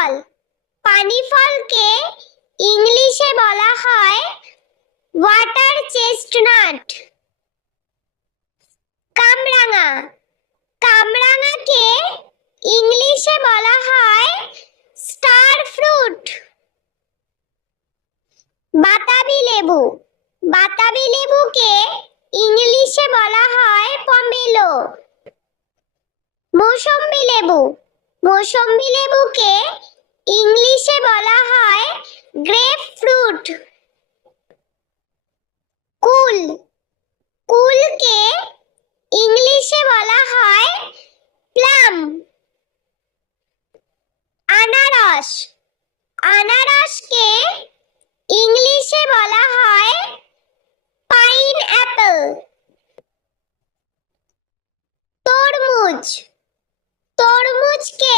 ফল। পানি ফলকে ইংলিশে বলা হয় ওয়াটার চেস্টনাট। কামরাঙা। কামরাঙাকে ইংলিশে বলা হয় স্টার ফ্রুট। বাতাবি লেবু। বাতাবি লেবুকে ইংলিশে বলা হয় পমেলো। মৌসম্বি লেবু। মৌসম্বি লেবুকে ইংলিশে বলা হয় গ্রেপ ফ্রুট। কুল। কুলকে ইংলিশে বলা হয় প্লাম। আনারস। আনারসকে ইংলিশে বলা হয় পাইনঅ্যাপল। তরমুজ। তরমুজকে